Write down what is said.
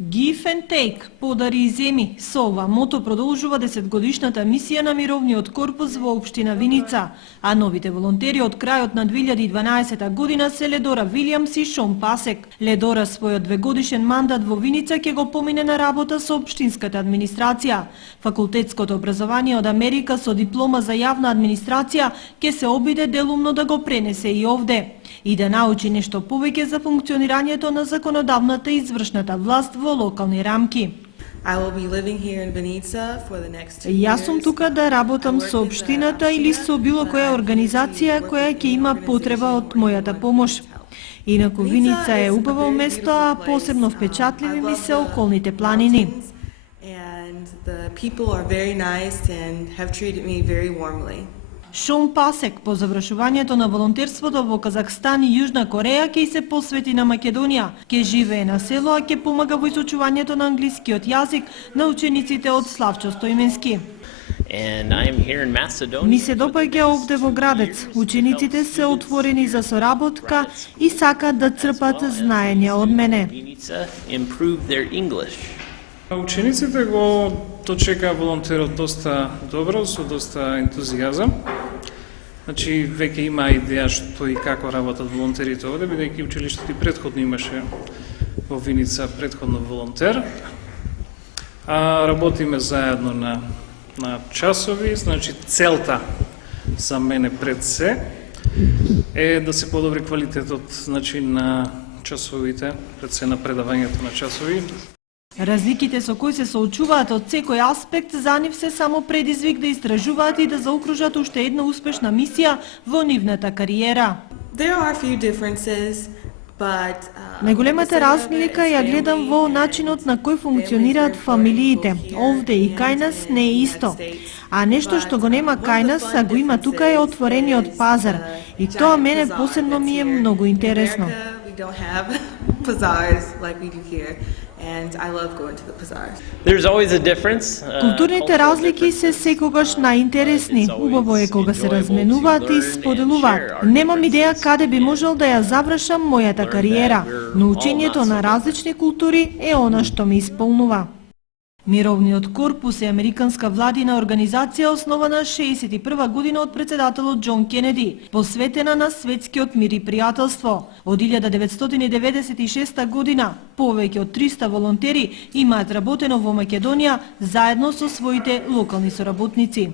Give and take, подари и земи. Со ова мото продолжува 10-годишната мисија на Мировниот корпус во општина Виница, а новите волонтери од крајот на 2012 година се Ледора Вилијамс и Шон Пасек. Ледора својот 2-годишен мандат во Виница ќе го помине на работа со општинската администрација. Факултетското образование од Америка со диплома за јавна администрација ќе се обиде делумно да го пренесе и овде и да научи нешто повеќе за функционирањето на законодавната и извршната власт во локални рамки. Јас сум тука да работам со општината или со било која организација која ќе има потреба од мојата помош. Инаку Виница е убаво место, а посебно впечатливи ми се околните планини. Шон Пасек по завршувањето на волонтерството во Казахстан и Јужна Кореја ќе се посвети на Македонија. Ќе живее на село, а ќе помага во изучувањето на англискиот јазик на учениците од Славчо Стоименски. Ми се допаѓа овде во градец. Учениците се отворени за соработка и сакаат да црпат знаење од мене. Учениците го дочекаа волонтерот доста добро, со доста ентузијазам. Значи, веќе има идеја што и како работат волонтерите овде, бидејќи училиштето и претходно имаше во Виница претходно волонтер. Работиме заедно на часови, значи целта за мене пред се е да се подобри квалитетот, значи, на часовите, пред се на предавањето на часови. Разликите со кои се соочуваат од секој аспект за нив се само предизвик да истражуваат и да заокружат уште една успешна мисија во нивната кариера. Најголемата разлика ја гледам во начинот на кој функционираат фамилиите. Овде и кај нас не е исто. А нешто што го нема кај нас, а го има тука е отворениот пазар. И тоа мене посебно ми е многу интересно. Културните разлики се секогаш најинтересни. Убаво е кога се разменуваат и споделуваат. Немам идеја каде би можел да ја завршам мојата кариера, но учењето на различни култури е она што ме исполнува. Мировниот корпус е американска владина организација основана 61 година од председателот Џон Кенеди, посветена на светскиот мир и пријателство. Од 1996 година повеќе од 300 волонтери имаат работено во Македонија заедно со своите локални соработници.